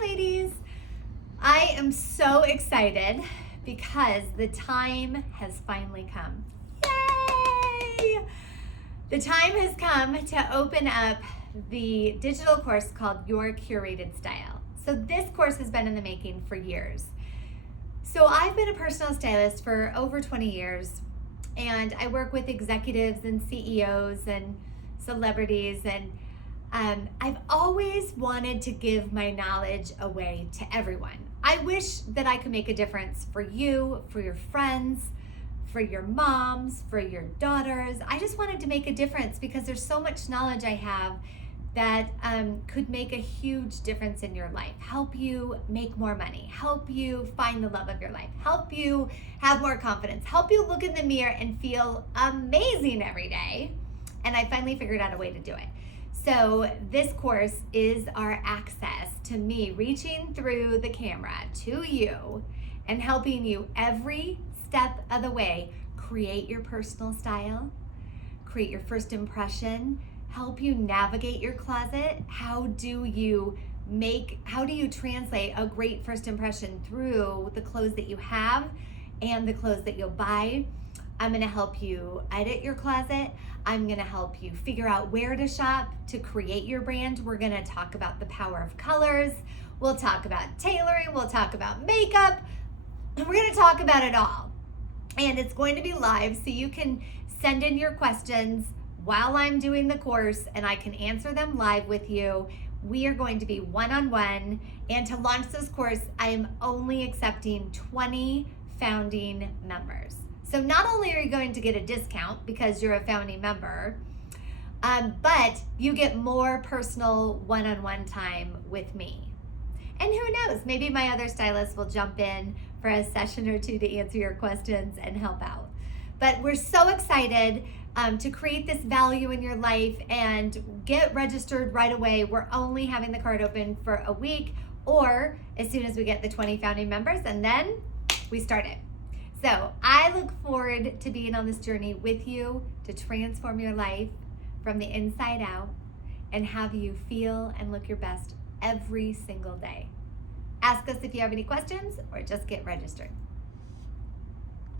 ladies. I am so excited because the time has finally come. Yay! The time has come to open up the digital course called Your Curated Style. So this course has been in the making for years. So I've been a personal stylist for over 20 years, and I work with executives and CEOs and celebrities, and I've always wanted to give my knowledge away to everyone. I wish that I could make a difference for you, for your friends, for your moms, for your daughters. I just wanted to make a difference because there's so much knowledge I have that could make a huge difference in your life, help you make more money, help you find the love of your life, help you have more confidence, help you look in the mirror and feel amazing every day. And I finally figured out a way to do it. So this course is our access to me reaching through the camera to you and helping you every step of the way create your personal style, create your first impression, help you navigate your closet. How do you translate a great first impression through the clothes that you have and the clothes that you'll buy? I'm gonna help you edit your closet. I'm gonna help you figure out where to shop to create your brand. We're gonna talk about the power of colors. We'll talk about tailoring. We'll talk about makeup. And we're gonna talk about it all. And it's going to be live, so you can send in your questions while I'm doing the course and I can answer them live with you. We are going to be one-on-one. And to launch this course, I am only accepting 20 founding members. So not only are you going to get a discount because you're a founding member, but you get more personal one-on-one time with me. And who knows, maybe my other stylists will jump in for a session or two to answer your questions and help out. But we're so excited to create this value in your life and get registered right away. We're only having the card open for a week or as soon as we get the 20 founding members, and then we start it. So I look forward to being on this journey with you to transform your life from the inside out and have you feel and look your best every single day. Ask us if you have any questions or just get registered.